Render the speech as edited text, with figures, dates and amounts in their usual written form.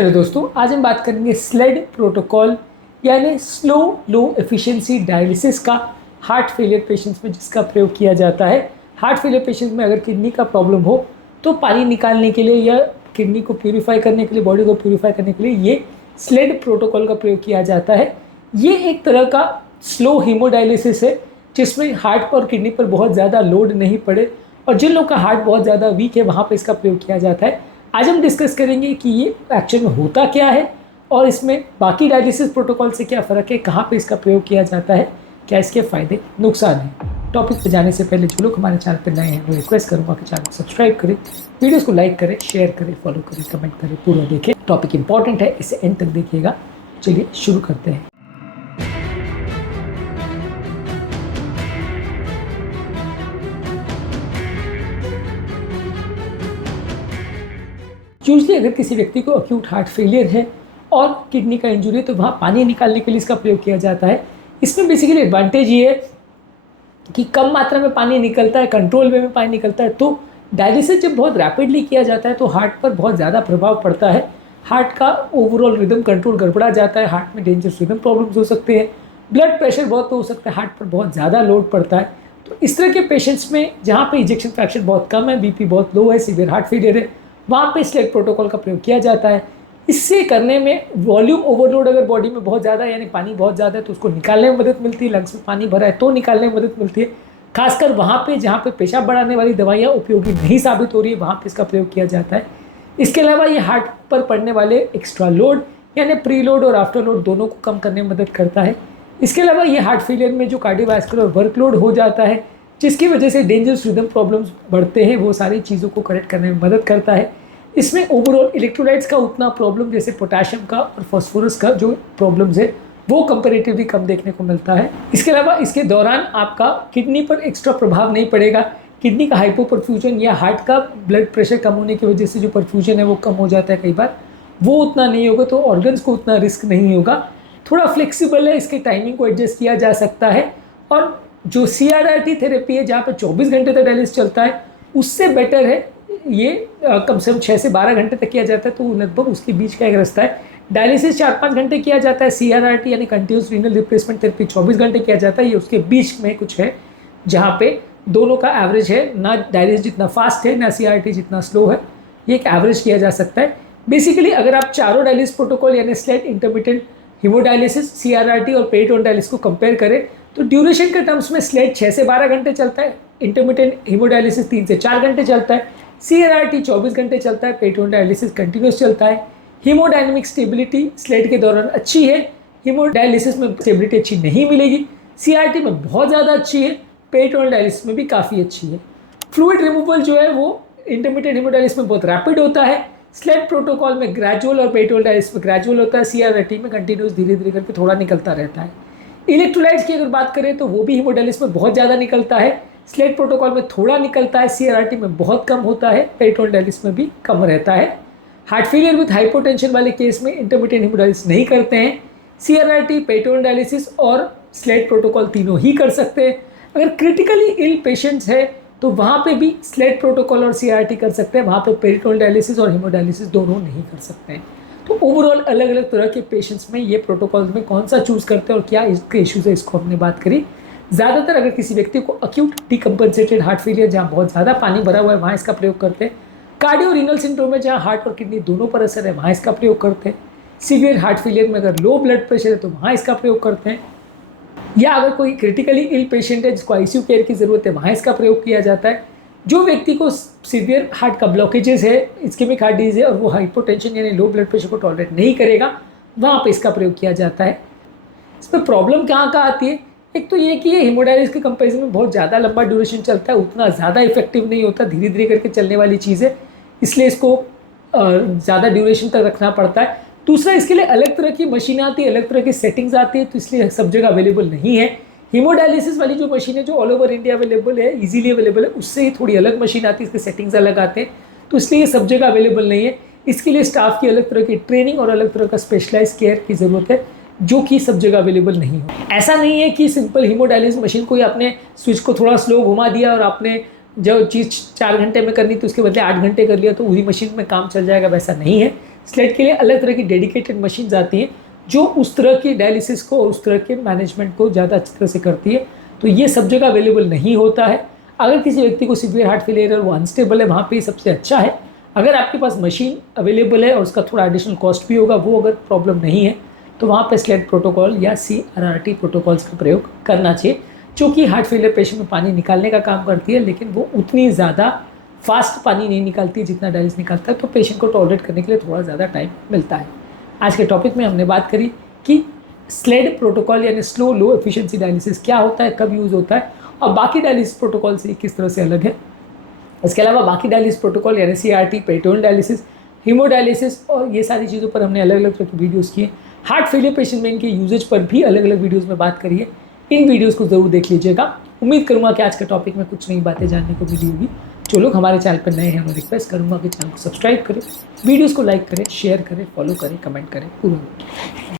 Hello दोस्तों, आज हम बात करेंगे स्लेड प्रोटोकॉल यानी स्लो लो एफिशिएंसी डायलिसिस का हार्ट फेलियर पेशेंट्स में जिसका प्रयोग किया जाता है। हार्ट फेलियर पेशेंट्स में अगर किडनी का प्रॉब्लम हो तो पानी निकालने के लिए या किडनी को प्यूरिफाई करने के लिए, बॉडी को प्यूरिफाई करने के लिए ये स्लेड प्रोटोकॉल का प्रयोग किया जाता है। ये एक तरह का स्लो हीमोडायलिसिस है जिसमें हार्ट पर किडनी पर बहुत ज़्यादा लोड नहीं पड़े और जिन लोग का हार्ट बहुत ज़्यादा वीक है वहाँ पर इसका प्रयोग किया जाता है। आज हम डिस्कस करेंगे कि ये एक्चुअल में होता क्या है और इसमें बाकी डायलिसिस प्रोटोकॉल से क्या फ़र्क है, कहाँ पे इसका प्रयोग किया जाता है, क्या इसके फ़ायदे नुकसान हैं। टॉपिक पे जाने से पहले जो लोग हमारे चैनल पर नए हैं वो रिक्वेस्ट करूँगा कि चैनल को सब्सक्राइब करें, वीडियोस को लाइक करें, शेयर करें, फॉलो करें, कमेंट करें, पूरा देखें। टॉपिक इंपॉर्टेंट है, इसे एंड तक देखिएगा। चलिए शुरू करते हैं। यूजली अगर किसी व्यक्ति को अक्यूट हार्ट फेलियर है और किडनी का इंजरी है तो वहाँ पानी निकालने के लिए इसका प्रयोग किया जाता है। इसमें बेसिकली एडवांटेज ये है कि कम मात्रा में पानी निकलता है, कंट्रोल वे में पानी निकलता है। तो डायलिसिस जब बहुत रैपिडली किया जाता है तो हार्ट पर बहुत ज़्यादा प्रभाव पड़ता है। हार्ट का ओवरऑल रिदम कंट्रोल गड़बड़ा जाता है, हार्ट में डेंजरस रिदम प्रॉब्लम्स हो सकते हैं, ब्लड प्रेशर बहुत हो सकता है, हार्ट पर बहुत ज़्यादा लोड पड़ता है। तो इस तरह के पेशेंट्स में जहाँ पर इजेक्शन फ्रैक्शन बहुत कम है, बीपी बहुत लो है, सीवियर हार्ट फेलियर है, वहाँ पे स्लेड प्रोटोकॉल का प्रयोग किया जाता है। इससे करने में वॉल्यूम ओवरलोड अगर बॉडी में बहुत ज़्यादा है यानी पानी बहुत ज़्यादा है तो उसको निकालने में मदद मिलती है। लंग्स में पानी भरा है तो निकालने में मदद मिलती है। खासकर वहाँ पे जहाँ पे पेशाब बढ़ाने वाली दवाइयाँ उपयोगी नहीं साबित हो रही है वहाँ पे इसका प्रयोग किया जाता है। इसके अलावा ये हार्ट पर पड़ने वाले एक्स्ट्रा लोड यानी प्री लोड और आफ्टर लोड दोनों को कम करने में मदद करता है। इसके अलावा ये हार्ट फेलियर में जो कार्डियोवास्कुलर वर्कलोड हो जाता है जिसकी वजह से डेंजरस रिदम प्रॉब्लम्स बढ़ते हैं, वो सारी चीज़ों को करेक्ट करने में मदद करता है। इसमें ओवरऑल इलेक्ट्रोलाइट्स का उतना प्रॉब्लम जैसे पोटेशियम का और फास्फोरस का जो प्रॉब्लम्स है वो कंपैरेटिवली कम देखने को मिलता है। इसके अलावा इसके दौरान आपका किडनी पर एक्स्ट्रा प्रभाव नहीं पड़ेगा। किडनी का हाइपोपरफ्यूजन या हार्ट का ब्लड प्रेशर कम होने की वजह से जो परफ्यूजन है वो कम हो जाता है कई बार, वो उतना नहीं होगा तो ऑर्गन्स को उतना रिस्क नहीं होगा। थोड़ा फ्लेक्सिबल है, इसके टाइमिंग को एडजस्ट किया जा सकता है। और जो CRRT थेरेपी है जहाँ पर 24 घंटे तक डायलिसिस चलता है उससे बेटर है ये कम से कम 6 से 12 घंटे तक किया जाता है। तो लगभग उसके बीच का एक रास्ता है। डायलिसिस 4-5 घंटे किया जाता है, CRRT यानी कंटिन्यूस रीनल रिप्लेसमेंट थेरेपी 24 घंटे किया जाता है। ये उसके बीच में कुछ है जहाँ पे दोनों का एवरेज है, ना डायलिसिस जितना फास्ट है ना CRRT जितना स्लो है, ये एक एवरेज किया जा सकता है। बेसिकली अगर आप चारों डायलिसिस प्रोटोकॉल यानी स्लेड, इंटरमिटेंट हीमोडायलिसिस, CRRT और पेरिटोन डायलिसिस को कंपेयर करें तो ड्यूरेशन के टर्म्स में स्लेड 6 से 12 घंटे चलता है, इंटरमिटेंट हीमोडायलिसिस 3 से 4 घंटे चलता है, CRRT 24 घंटे चलता है, पेरिटोन डायलिसिस कंटिन्यूस चलता है। हीमोडायनेमिक स्टेबिलिटी स्लेड के दौरान अच्छी है, हीमोडायलिसिस में स्टेबिलिटी अच्छी नहीं मिलेगी। CRRT में बहुत ज़्यादा अच्छी है, पेरिटोन डायलिसिस में भी काफ़ी अच्छी है। फ्लूइड रिमूवल जो है वो इंटरमीडिएट हीमोडायलिसिस में बहुत रैपिड होता है, स्लेड प्रोटोकॉल में ग्रेजुअल और पेरिटोन डायलिसिस में ग्रेजुअल होता है, CRRT में कंटिन्यूस धीरे धीरे करके थोड़ा निकलता रहता है। इलेक्ट्रोलाइट्स की अगर बात करें तो वो भी हीमोडायलिसिस में बहुत ज़्यादा निकलता है, स्लेड प्रोटोकॉल में थोड़ा निकलता है, CRRT में बहुत कम होता है, पेरिटोन डायलिसिस में भी कम रहता है। हार्ट फेलियर विद हाइपोटेंशन वाले केस में इंटरमिटेंट हीमोडायलिसिस नहीं करते हैं, CRRT, पेरिटोन डायलिसिस और स्लेड प्रोटोकॉल तीनों ही कर सकते हैं। अगर क्रिटिकली इल पेशेंट्स है तो वहाँ पे भी स्लेड प्रोटोकॉल और CRRT कर सकते हैं, वहाँ पे पेरिटोन डायलिसिस और हीमोडायलिसिस दोनों नहीं कर सकते हैं। तो ओवरऑल अलग अलग तरह के पेशेंट्स में ये प्रोटोकॉल में कौन सा चूज़ करते हैं और क्या इसके इश्यूज है इसको हमने बात करी। ज़्यादातर अगर किसी व्यक्ति को अक्यूट डिकम्पनसेटेड हार्ट फेलियर जहाँ बहुत ज़्यादा पानी भरा हुआ है वहाँ इसका प्रयोग करते हैं, कार्डियो रीनल सिंड्रोम में जहाँ हार्ट और किडनी दोनों पर असर है वहाँ इसका प्रयोग करते हैं, सीवियर हार्ट फेलियर में अगर लो ब्लड प्रेशर है तो वहाँ इसका प्रयोग करते हैं, या अगर कोई क्रिटिकली इल पेशेंट है जिसको ICU केयर की ज़रूरत है वहाँ इसका प्रयोग किया जाता है। जो व्यक्ति को सीवियर हार्ट का ब्लॉकेजेस है, इस्केमिक हार्ट डिजीज है और वो हाइपोटेंशन यानी लो ब्लड प्रेशर को टॉलरेट नहीं करेगा वहाँ पर इसका प्रयोग किया जाता है। इसमें प्रॉब्लम कहाँ आती है, एक तो ये कि ये हीमोडायलिसिस के कंपैरिजन में बहुत ज़्यादा लंबा ड्यूरेशन चलता है, उतना ज़्यादा इफेक्टिव नहीं होता, धीरे धीरे करके चलने वाली चीज़ है, इसलिए इसको ज़्यादा ड्यूरेशन तक रखना पड़ता है। दूसरा, इसके लिए अलग तरह की मशीन आती है, अलग तरह की सेटिंग्स आती है, तो इसलिए सब जगह अवेलेबल नहीं है। हीमोडायलिसिस वाली जो मशीन है जो ऑल ओवर इंडिया अवेलेबल है, ईजिली अवेलेबल है, उससे ही थोड़ी अलग मशीन आती है, इसके सेटिंग्स अलग आते हैं, तो इसलिए ये सब जगह अवेलेबल नहीं है। इसके लिए स्टाफ की अलग तरह की ट्रेनिंग और अलग तरह का स्पेशलाइज केयर की ज़रूरत है जो कि सब जगह अवेलेबल नहीं हो। ऐसा नहीं है कि सिंपल हीमोडायलिसिस मशीन को ही आपने स्विच को थोड़ा स्लो घुमा दिया और आपने जो चीज़ 4 घंटे में करनी तो उसके बदले 8 घंटे कर लिया तो वही मशीन में काम चल जाएगा, वैसा नहीं है। स्लेड के लिए अलग तरह की डेडिकेटेड मशीन्स आती हैं जो उस तरह की डायलिसिस को और उस तरह के मैनेजमेंट को ज़्यादा अच्छी तरह से करती है। तो ये सब जगह अवेलेबल नहीं होता है। अगर किसी व्यक्ति को सीवियर हार्ट फेलियर है, वो अनस्टेबल है, वहाँ पे सबसे अच्छा है। अगर आपके पास मशीन अवेलेबल है और उसका थोड़ा एडिशनल कॉस्ट भी होगा, वो अगर प्रॉब्लम नहीं है तो वहाँ पे स्लेड प्रोटोकॉल या CRRT प्रोटोकॉल्स का प्रयोग करना चाहिए, जो कि हार्ट फेलियर पेशेंट में पानी निकालने का काम करती है, लेकिन वो उतनी ज़्यादा फास्ट पानी नहीं निकालती जितना डायलिसिस निकालता है, तो पेशेंट को टॉलरेट करने के लिए थोड़ा ज़्यादा टाइम मिलता है। आज के टॉपिक में हमने बात करी कि स्लेड प्रोटोकॉल यानी स्लो लो एफिशिएंसी डायलिसिस क्या होता है, कब यूज़ होता है और बाकी डायलिसिस प्रोटोकॉल से किस तरह से अलग है। इसके अलावा बाकी डायलिसिस प्रोटोकॉल यानी CRT, पेरिटोनियल डायलिसिस, हीमोडायलिसिस और ये सारी चीज़ों पर हमने अलग अलग तरह की वीडियोज़ किए। हार्ट फेलियर पेशेंट में इनके यूजेज पर भी अलग अलग वीडियोज़ में बात करिए। इन वीडियोज़ को ज़रूर देख लीजिएगा। उम्मीद करूँगा कि आज के टॉपिक में कुछ नई बातें जानने को मिली होगी। जो लोग हमारे चैनल पर नए हैं, मैं रिक्वेस्ट करूँगा कि चैनल को सब्सक्राइब करें, वीडियोज़ को लाइक करें, शेयर करें, फॉलो करें, कमेंट करें पूरा।